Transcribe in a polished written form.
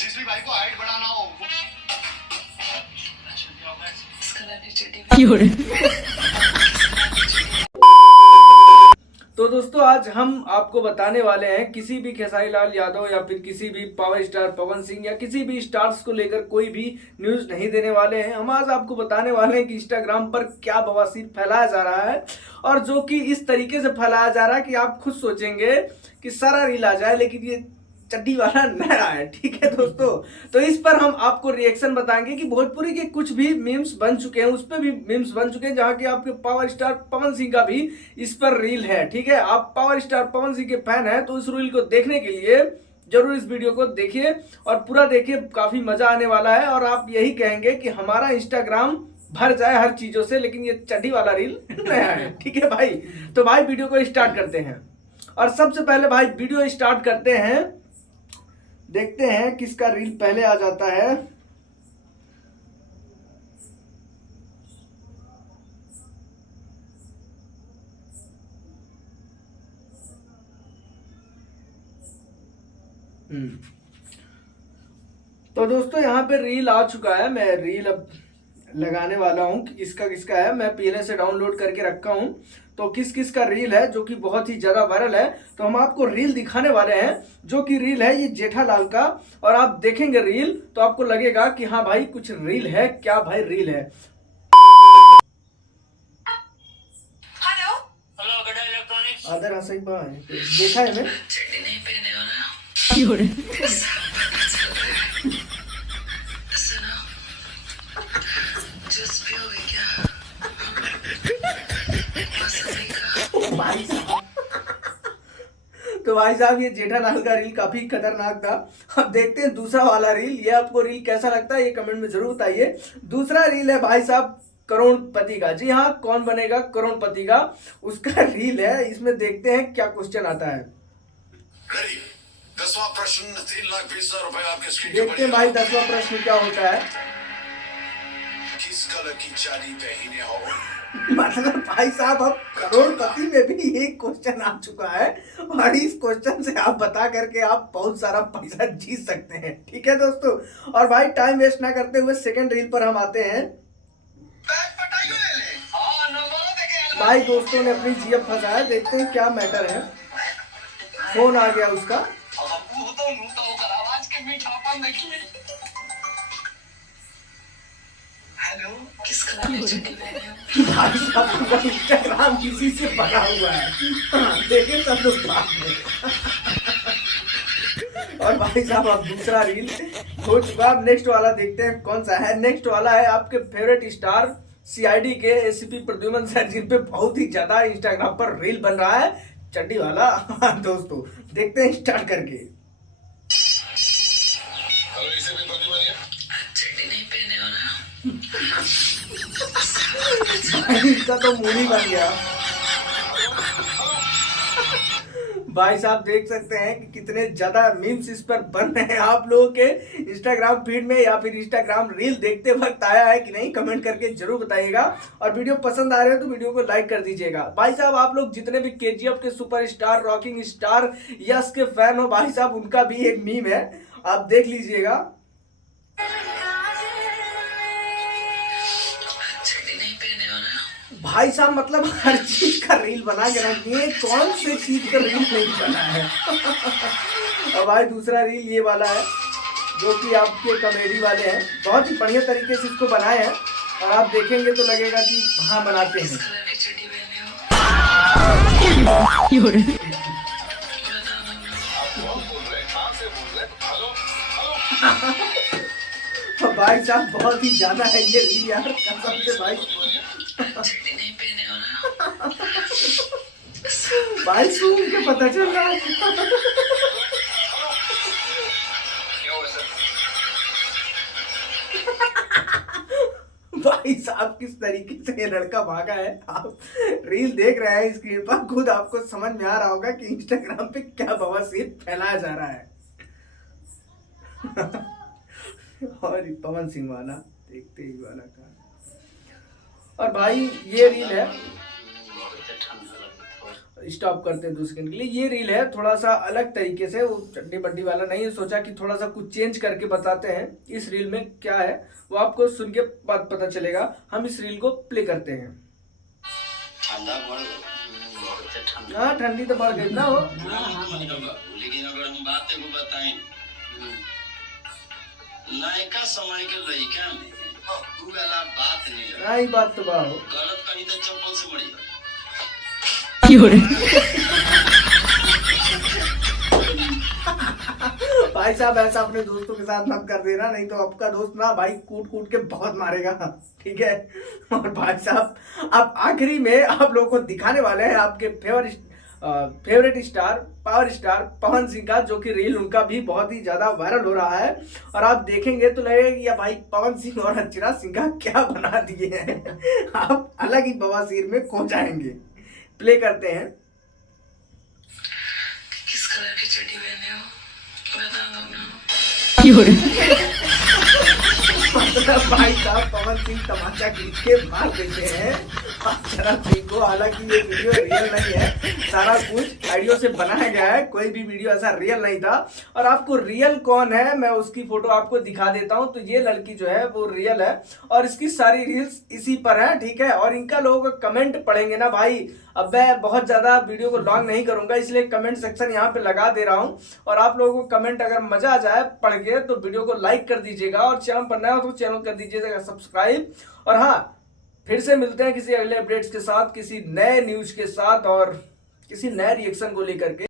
जिस भी भाई को हाइट बढ़ाना हो तो दोस्तों आज हम आपको बताने वाले हैं किसी भी खेसारी लाल यादव या फिर किसी भी पावर स्टार पवन सिंह या किसी भी स्टार्स को लेकर कोई भी न्यूज नहीं देने वाले हैं। हम आज आपको बताने वाले हैं कि इंस्टाग्राम पर क्या बवासीर फैलाया जा रहा है और जो कि इस तरीके से फैलाया जा रहा है कि आप खुद सोचेंगे कि सारा रील आ जाए, लेकिन ये चड्डी वाला नया है। ठीक है दोस्तों, तो इस पर हम आपको रिएक्शन बताएंगे कि भोजपुरी के कुछ भी मीम्स बन चुके हैं, उस पर भी मीम्स बन चुके हैं, जहां कि आपके पावर स्टार पवन सिंह का भी इस पर रील है। ठीक है, आप पावर स्टार पवन सिंह के फैन हैं तो इस रील को देखने के लिए जरूर इस वीडियो को देखिए और पूरा देखिए, काफी मजा आने वाला है और आप यही कहेंगे कि हमारा इंस्टाग्राम भर जाए हर चीजों से, लेकिन ये चड्डी वाला रील नया है। ठीक है भाई, तो भाई वीडियो को स्टार्ट करते हैं और सबसे पहले भाई वीडियो स्टार्ट करते हैं, देखते हैं किसका रील पहले आ जाता है। तो दोस्तों यहाँ पे रील आ चुका है, मैं रील अब लगाने वाला हूँ कि किसका किसका है। मैं पहले से डाउनलोड करके रखा हूँ तो किस किस का रील है जो कि बहुत ही ज्यादा वायरल है। तो हम आपको रील दिखाने वाले हैं जो कि रील है ये जेठालाल का, और आप देखेंगे रील तो आपको लगेगा कि हाँ भाई कुछ रील है। क्या भाई रील है? हेलो हेलो गड़ा इलेक्ट्रॉनिक्स आदर हाँ सही बात है, देखा है मैं। चड्डी नहीं पहने हो ना? सुनो, जूस पियोगे क्या? मौसमी का भाई साहब तो भाई साहब ये जेठालाल का रील काफी खतरनाक था। अब देखते हैं दूसरा वाला रील, ये आपको रील कैसा लगता है ये कमेंट में जरूर बताइए। दूसरा रील है भाई साहब करोड़पति का। जी हाँ, कौन बनेगा करोड़पति का, उसका रील है। इसमें देखते हैं क्या क्वेश्चन आता है। 10वां प्रश्न 3,20,000 रुपए आपके स्क्रीन पर देखते हैं भाई 10वां प्रश्न क्या होता है। किस कलर की चादी पहने हो? मतलब भाई साहब अब करोड़पति में भी एक क्वेश्चन आ चुका है और इस क्वेश्चन से आप बता करके आप बहुत सारा पैसा जीत सकते हैं। ठीक है दोस्तों, और भाई टाइम वेस्ट ना करते हुए सेकंड रील पर हम आते हैं। भाई दोस्तों ने अपनी जीएफ फंसाया, देखते हैं क्या मैटर है। फोन आ गया उसका। हेलो किस कलर की चड्डी पहने हो? भाई साहब पूरा इंस्टाग्राम किसी से बना हुआ है। हाँ, देखे सब लोग बात में। और भाई साहब अब दूसरा रील हो चुका। अब नेक्स्ट वाला देखते हैं कौन सा है। नेक्स्ट वाला है आपके फेवरेट स्टार सीआईडी के एसीपी प्रद्युमन सर, जिन पे बहुत ही ज्यादा इंस्टाग्राम पर रील बन रहा है चड्डी वाला। दोस्तों देखते हैं स्टार्ट करके। चड्डी नहीं पहने हो ना? इसका तो मूड ही बन गया। भाई साहब देख सकते हैं कि कितने ज्यादा मीम्स इस पर बन रहे हैं। आप लोगों के इंस्टाग्राम फीड में या फिर इंस्टाग्राम रील देखते वक्त आया है कि नहीं, कमेंट करके जरूर बताइएगा। और वीडियो पसंद आ रहे हो तो वीडियो को लाइक कर दीजिएगा। भाई साहब आप लोग जितने भी केजीएफ के सुपरस्टार रॉकिंग स्टार यश के फैन हो, भाई साहब उनका भी एक मीम है, आप देख लीजिएगा। चड्डी नहीं पहने हो ना? भाई साहब मतलब हर चीज का रील बना के रखिए, कौन से चीज का रील नहीं बना है। और भाई दूसरा रील ये वाला है जो कि आपके कॉमेडी वाले हैं, बहुत ही बढ़िया तरीके से इसको बनाए हैं और आप देखेंगे तो लगेगा कि हाँ बनाते किस हैं। कलर की चड्डी पहने हो? तो भाई साहब बहुत ही ज्यादा है ये रील यार, कसम से भाई। चड्डी नहीं पहने हो ना? भाई सूंघ के पता चल रहा है। भाई साहब किस तरीके से ये लड़का भागा है, आप रील देख रहे हैं स्क्रीन पर, खुद आपको समझ में आ रहा होगा कि इंस्टाग्राम पे क्या बवासीर फैलाया जा रहा है। और पवन सिंह वाला देखते ही वाला का। और भाई ये रील है, स्टॉप करते हैं 2 सेकंड के लिए। ये रील है थोड़ा सा अलग तरीके से, वो चड्डी बड्डी वाला नहीं है, सोचा कि थोड़ा सा कुछ चेंज करके बताते हैं इस रील में क्या है, वो आपको सुन के बात पता चलेगा। हम इस रील को प्ले करते हैं। ठंडा बहुत ठंडा। हाँ ठंडी तो बढ़ गई ना हो। लेकिन अगर हम बात एगो बताएं, नयका समय के लड़का में उ वाला बात नहीं है। हाँ ये बात तो बात हो। गलत कहीं तो चप्पल से मरी। भाई साहब ऐसा अपने दोस्तों के साथ मत कर देना, नहीं तो आपका दोस्त ना भाई कूट कूट के बहुत मारेगा, ठीक है। और भाई साहब अब आखिरी में आप लोगों को दिखाने वाले हैं आपके favourite star power star Pawan Singh का, जो कि रील उनका भी बहुत ही ज्यादा वायरल हो रहा है। और आप देखेंगे तो लगेगा कि ये भाई पवन सिंह और अर्चना सिंह का क्या बना दिए हैं। आप अलग ही बवासीर में खो जाएंगे। प्ले करते हैं। किस कलर की चड्डी पहने हो बता दो ना। मतलब भाई साहब पवन सिंह तमाचा खींच के मार देते हैं अर्चना सिंह को। हालांकि ये वीडियो रियल नहीं है, सारा कुछ ऑडियो से बनाया गया है, कोई भी वीडियो ऐसा रियल नहीं था। और आपको रियल कौन है मैं उसकी फोटो आपको दिखा देता हूं। तो ये लड़की जो है वो रियल है और इसकी सारी रील्स इसी पर है, ठीक है। और इनका लोगों का कमेंट पढ़ेंगे ना भाई, अब मैं बहुत ज्यादा वीडियो को लॉन्ग नहीं करूंगा, इसलिए कमेंट सेक्शन यहाँ पे लगा दे रहा हूँ। और आप लोगों को कमेंट अगर मजा आ जाए पढ़ के तो वीडियो को लाइक कर दीजिएगा, और चैनल पर नया हो तो चैनल कर दीजिएगा सब्सक्राइब। और हाँ, फिर से मिलते हैं किसी अगले अपडेट्स के साथ, किसी नए न्यूज के साथ और किसी नए रिएक्शन को लेकर के।